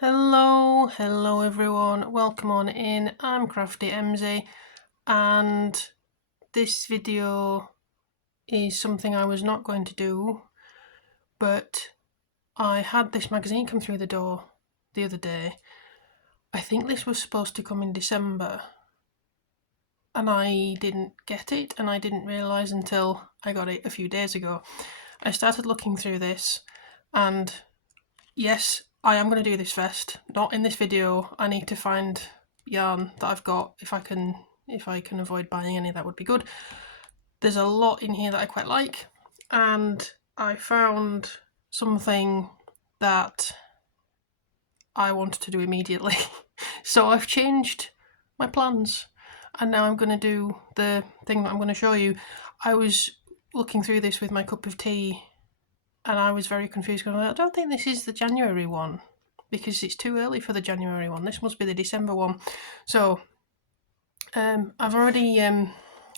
Hello everyone, welcome on in. I'm Crafty MZ and this video is something I was not going to do, but I had this magazine come through the door the other day. I think this was supposed to come in December and I didn't get it, and I didn't realise until I got it a few days ago. I started looking through this and yes, I am going to do this vest, not in this video. I need to find yarn that I've got. If I can avoid buying any, that would be good. There's a lot in here that I quite like, and I found something that I wanted to do immediately. So I've changed my plans, and now I'm going to do the thing that I'm going to show you. I was looking through this with my cup of tea and I was very confused because I don't think this is the January one because it's too early for the January one. This must be the December one. So I've already,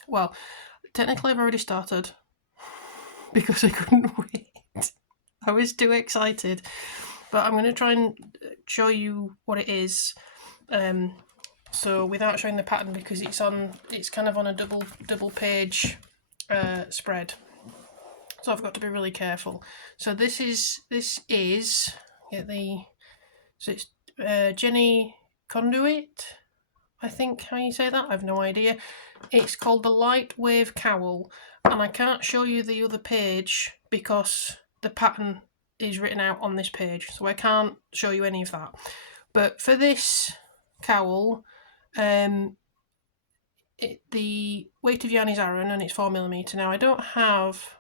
well, technically I've already started because I couldn't wait. I was too excited. But I'm going to try and show you what it is. So without showing the pattern, because it's kind of on a double page spread. So I've got to be really careful. So this is get the, so it's Jenny Conduit, I think how you say that, I've no idea. It's called the Light Wave Cowl, and I can't show you the other page because the pattern is written out on this page, so I can't show you any of that. But for this cowl, the weight of yarn is Aran and it's 4mm. Now I don't have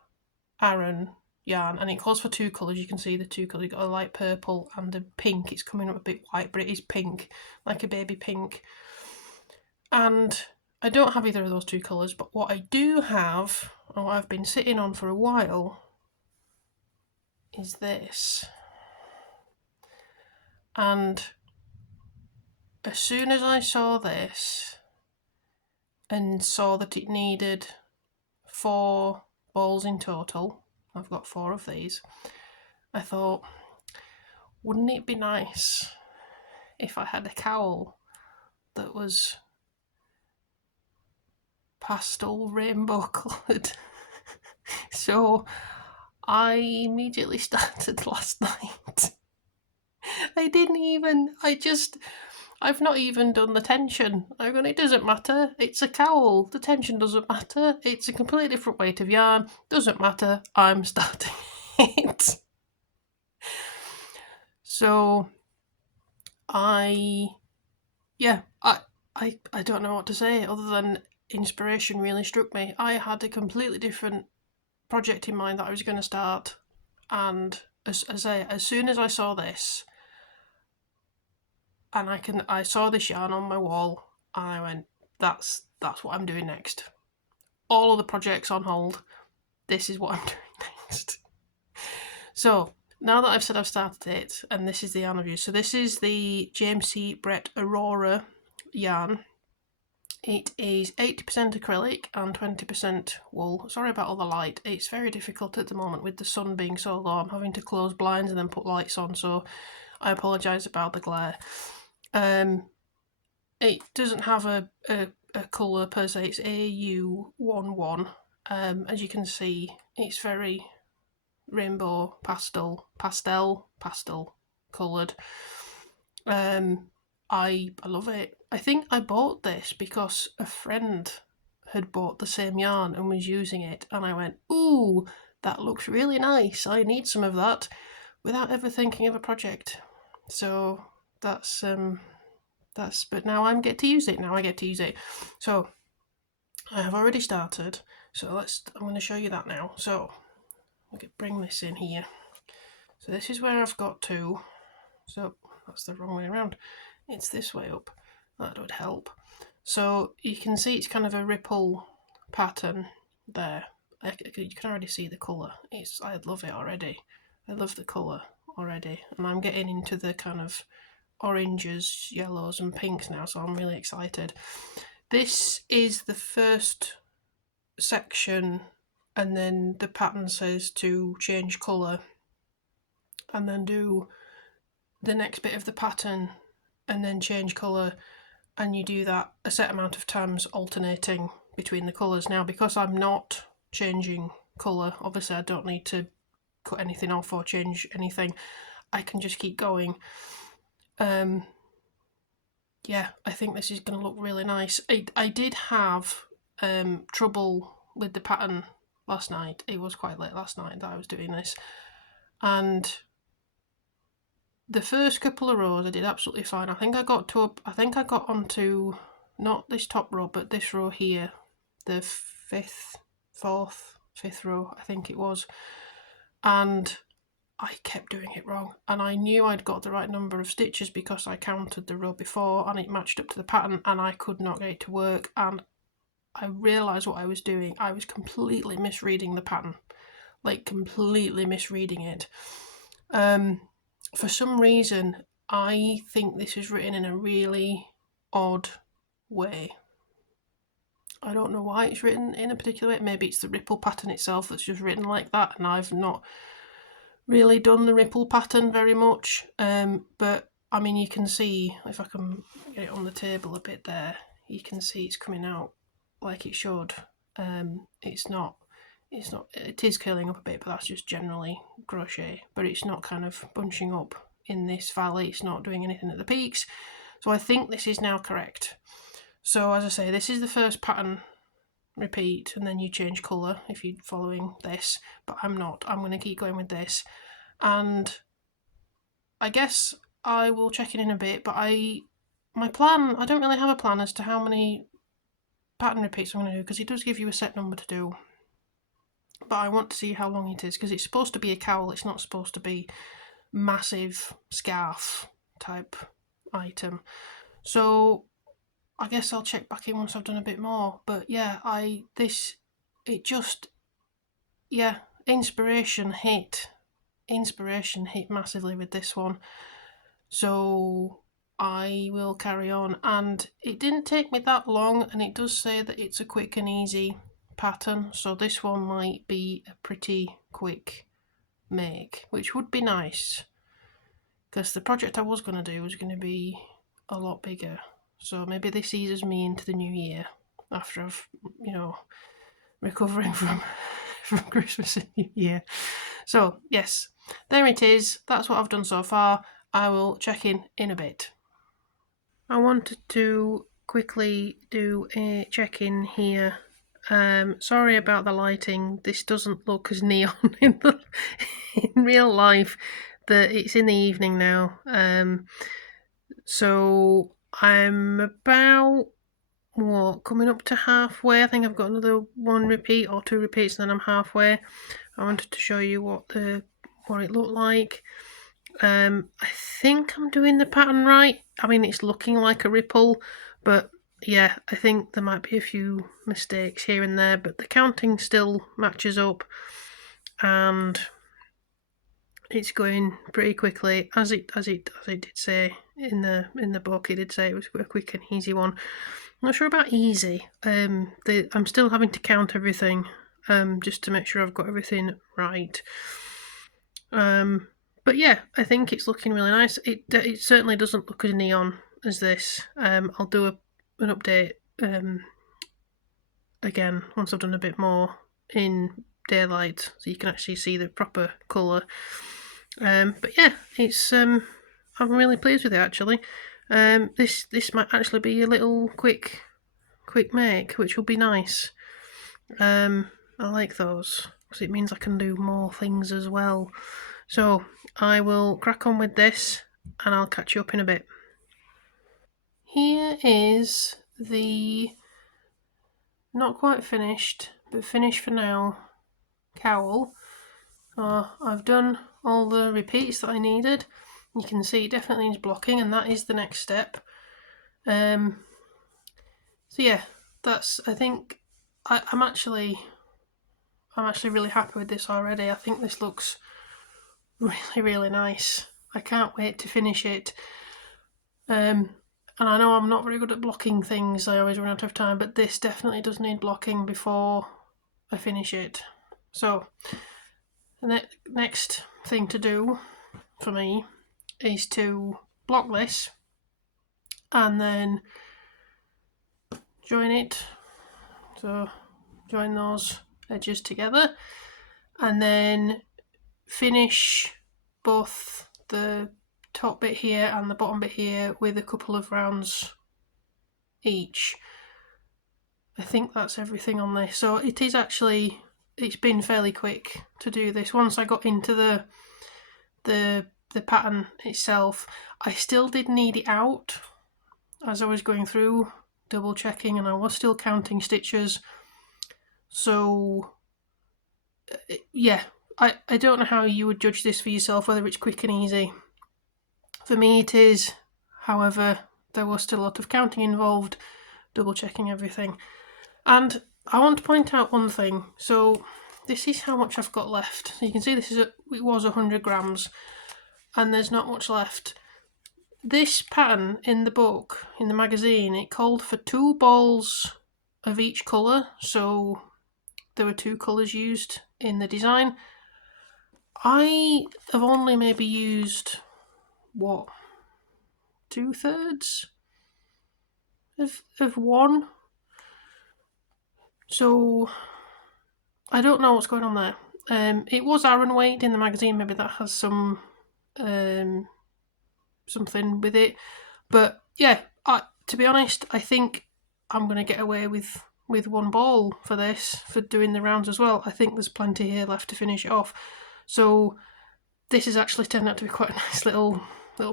Aran yarn and it calls for two colours. You can see the two colours. You've got a light purple and a pink. It's coming up a bit white, but it is pink, like a baby pink. And I don't have either of those two colours, but what I do have, and what I've been sitting on for a while, is this. And as soon as I saw this and saw that it needed 4 balls in total, I've got 4 of these, I thought, wouldn't it be nice if I had a cowl that was pastel rainbow coloured? So I immediately started last night. I've not even done the tension. I'm going, it doesn't matter, it's a cowl, the tension doesn't matter, it's a completely different weight of yarn, doesn't matter, I'm starting it. So I don't know what to say other than inspiration really struck me. I had a completely different project in mind that I was going to start, and as soon as I saw this, and I saw this yarn on my wall, and I went, that's what I'm doing next. All of the projects on hold. This is what I'm doing next. So now that I've said I've started it, and this is the yarn I've used. So this is the James C. Brett Aurora yarn. It is 80% acrylic and 20% wool. Sorry about all the light. It's very difficult at the moment with the sun being so low. I'm having to close blinds and then put lights on, so I apologise about the glare. It doesn't have a colour per se. It's AU11. As you can see, it's very rainbow pastel coloured. I love it. I think I bought this because a friend had bought the same yarn and was using it, and I went, ooh, that looks really nice, I need some of that, without ever thinking of a project. So that's but now I get to use it. So I have already started, so I'm going to show you that now. So I can bring this in here. So this is where I've got to. So that's the wrong way around. It's this way up. That would help. So you can see it's kind of a ripple pattern there. You can already see the colour. I love it already. I love the colour already, and I'm getting into the kind of oranges, yellows and pinks now, so I'm really excited. This is the first section, and then the pattern says to change colour and then do the next bit of the pattern and then change colour, and you do that a set amount of times, alternating between the colours. Now, because I'm not changing colour, obviously I don't need to cut anything off or change anything, I can just keep going. Yeah, I think this is going to look really nice. I did have trouble with the pattern last night. It was quite late last night that I was doing this, and the first couple of rows I did absolutely fine. I think I got onto not this top row but this row here, the fourth, fifth row I think it was, and I kept doing it wrong, and I knew I'd got the right number of stitches because I counted the row before and it matched up to the pattern, and I could not get it to work, and I realised what I was doing. I was completely misreading the pattern, like completely misreading it. For some reason, I think this is written in a really odd way. I don't know why it's written in a particular way. Maybe it's the ripple pattern itself that's just written like that, and I've not really done the ripple pattern very much. But I mean, you can see, if I can get it on the table a bit there, you can see it's coming out like it should. It is curling up a bit, but that's just generally crochet, but it's not kind of bunching up in this valley. It's not doing anything at the peaks. So I think this is now correct. So as I say, this is the first pattern repeat, and then you change colour if you're following this, but I'm not. I'm going to keep going with this, and I guess I will check in a bit, but my plan, I don't really have a plan as to how many pattern repeats I'm going to do, because it does give you a set number to do, but I want to see how long it is, because it's supposed to be a cowl, it's not supposed to be massive scarf type item. So I guess I'll check back in once I've done a bit more. But yeah, inspiration hit massively with this one. So I will carry on, and it didn't take me that long, and it does say that it's a quick and easy pattern, so this one might be a pretty quick make, which would be nice, because the project I was going to do was going to be a lot bigger. So maybe this eases me into the new year after I've, recovering from Christmas and New Year. So yes, there it is. That's what I've done so far. I will check in a bit. I wanted to quickly do a check-in here. Sorry about the lighting. This doesn't look as neon in real life. It's in the evening now. So I'm about coming up to halfway. I think I've got another one repeat or two repeats, and then I'm halfway. I wanted to show you what it looked like. I think I'm doing the pattern right. I mean, it's looking like a ripple, but yeah, I think there might be a few mistakes here and there, but the counting still matches up, and it's going pretty quickly, as it did say in the book. It did say it was a quick and easy one. I'm not sure about easy. I'm still having to count everything, just to make sure I've got everything right. But yeah, I think it's looking really nice. It certainly doesn't look as neon as this. I'll do an update again once I've done a bit more in daylight, so you can actually see the proper colour. But yeah, it's I'm really pleased with it actually. This might actually be a little quick make, which will be nice. I like those, because it means I can do more things as well. So I will crack on with this, and I'll catch you up in a bit. Here is the not quite finished, but finished for now, cowl. I've done all the repeats that I needed. You can see it definitely needs blocking, and that is the next step. So yeah, I think I'm actually really happy with this already. I think this looks really, really nice. I can't wait to finish it. And I know I'm not very good at blocking things, I always run out of time, but this definitely does need blocking before I finish it. So the next thing to do for me is to block this and then join it. So join those edges together and then finish both the top bit here and the bottom bit here with a couple of rounds each. I think that's everything on this. So it is actually, it's been fairly quick to do this. Once I got into the pattern itself, I still did need it out as I was going through, double checking, and I was still counting stitches. So yeah, I don't know how you would judge this for yourself, whether it's quick and easy. For me it is, however, there was still a lot of counting involved, double checking everything. And I want to point out one thing. So this is how much I've got left. So you can see this is it was 100 grams and there's not much left. This pattern in the book, in the magazine, it called for 2 balls of each colour, so there were 2 colours used in the design. I have only maybe used, what, 2/3 of one? So I don't know what's going on there. It was Aran weight in the magazine, maybe that has some something with it. But yeah, to be honest, I think I'm going to get away with 1 ball for this, for doing the rounds as well. I think there's plenty here left to finish it off. So this has actually turned out to be quite a nice little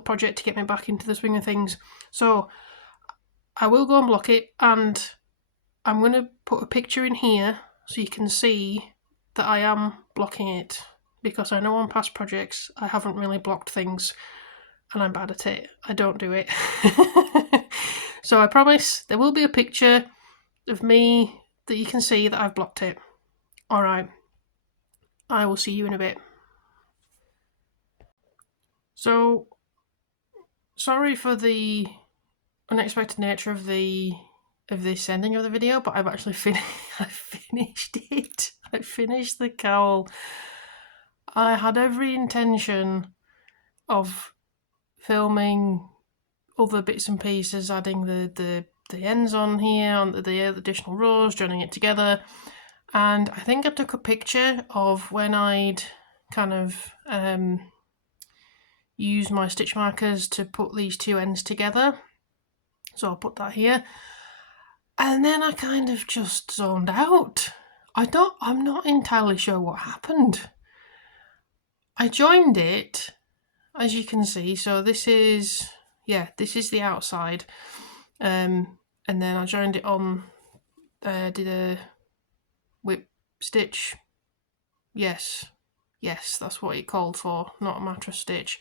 project to get me back into the swing of things. So I will go and block it, and I'm going to put a picture in here so you can see that I am blocking it, because I know on past projects I haven't really blocked things and I'm bad at it. I don't do it. So I promise there will be a picture of me that you can see that I've blocked it. Alright, I will see you in a bit. So, sorry for the unexpected nature of this ending of the video, but I've actually finished it. I finished the cowl. I had every intention of filming other bits and pieces, adding the ends on here, on the additional rows, joining it together, and I think I took a picture of when I'd kind of used my stitch markers to put these 2 ends together. So I'll put that here. And then I kind of just zoned out. I'm not entirely sure what happened. I joined it, as you can see. So this is the outside. And then I joined it on, did a whip stitch. Yes, that's what it called for, not a mattress stitch.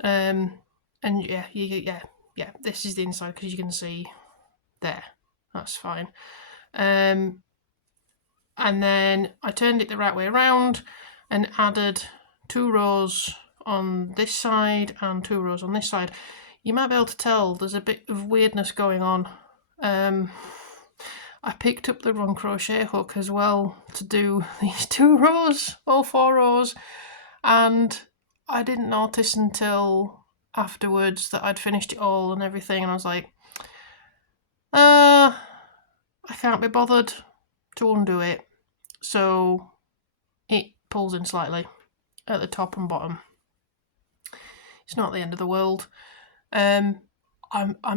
And yeah, this is the inside, because you can see there. That's fine. And then I turned it the right way around and added 2 rows on this side and 2 rows on this side. You might be able to tell there's a bit of weirdness going on. I picked up the wrong crochet hook as well to do these 2 rows, all 4 rows, and I didn't notice until afterwards that I'd finished it all and everything, and I was like, I can't be bothered to undo it. So it pulls in slightly at the top and bottom. It's not the end of the world. I'm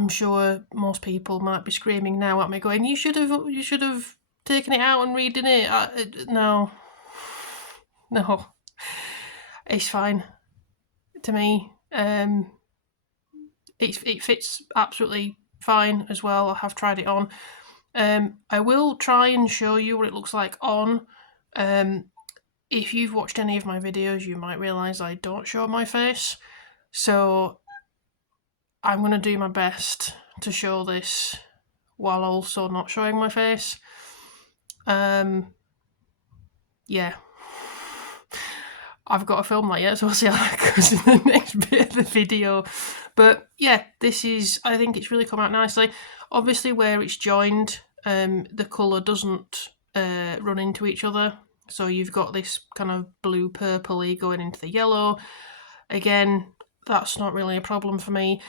sure most people might be screaming now at me, going, "You should have taken it out and redone it." No, it's fine to me. It fits absolutely fine as well. I have tried it on. I will try and show you what it looks like on. If you've watched any of my videos, you might realise I don't show my face, so I'm going to do my best to show this while also not showing my face. Yeah, I've got to film that yet, so we'll see how that goes in the next bit of the video. But yeah, I think it's really come out nicely. Obviously where it's joined, the colour doesn't run into each other, so you've got this kind of blue purpley going into the yellow. Again, that's not really a problem for me.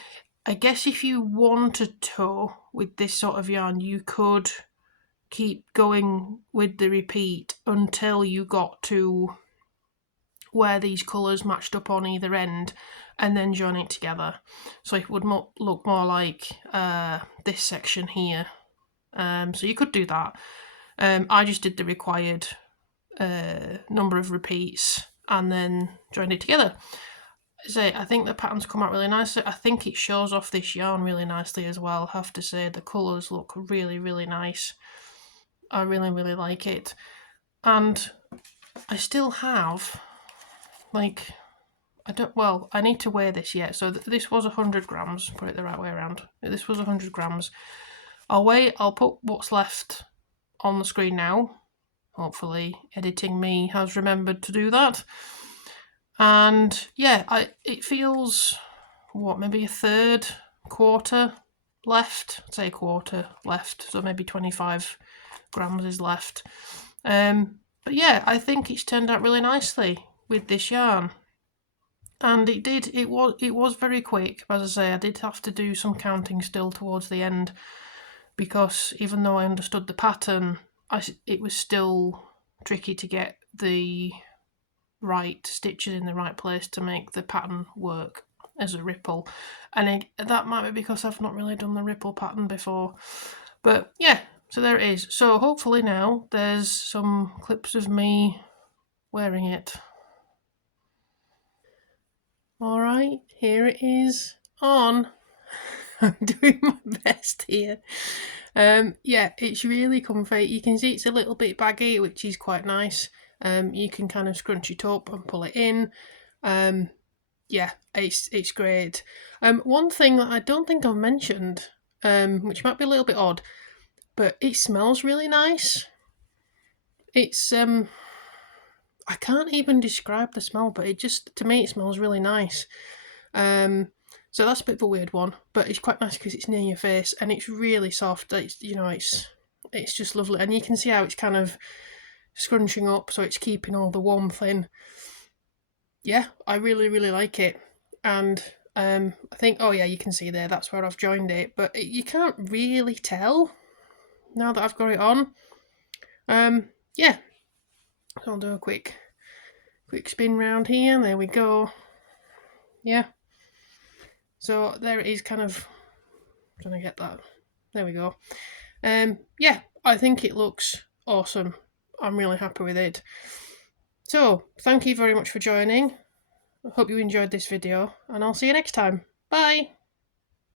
I guess if you wanted to with this sort of yarn, you could keep going with the repeat until you got to where these colours matched up on either end, and then join it together. So it would look more like this section here. So you could do that. I just did the required number of repeats and then joined it together. I think the patterns come out really nicely. I think it shows off this yarn really nicely as well. I have to say the colours look really, really nice. I really, really like it. And I still have, like, I need to weigh this yet. So this was 100 grams, put it the right way around. This was 100 grams. I'll put what's left on the screen now. Hopefully editing me has remembered to do that. And yeah, it feels, what, maybe a third, quarter left. I'd say a quarter left, so maybe 25 grams is left. But yeah, I think it's turned out really nicely with this yarn. And it was very quick. As I say, I did have to do some counting still towards the end, because even though I understood the pattern, it was still tricky to get the right stitches in the right place to make the pattern work as a ripple. And that might be because I've not really done the ripple pattern before. But yeah, so there it is. So hopefully now there's some clips of me wearing it. Alright, here it is on. I'm doing my best here. Yeah, it's really comfy. You can see it's a little bit baggy, which is quite nice. You can kind of scrunch it up and pull it in. Yeah, it's great. One thing that I don't think I've mentioned, which might be a little bit odd, but it smells really nice. It's I can't even describe the smell, but to me it smells really nice. So that's a bit of a weird one, but it's quite nice because it's near your face and it's really soft. It's just lovely, and you can see how it's kind of scrunching up, so it's keeping all the warmth in. Yeah, I really, really like it. And I think, oh yeah, you can see there, that's where I've joined it, but you can't really tell now that I've got it on. Yeah, so I'll do a quick spin round here. There we go. Yeah. So there it is, kind of trying to get that. There we go. Yeah, I think it looks awesome. I'm really happy with it. So thank you very much for joining. I hope you enjoyed this video, and I'll see you next time. Bye!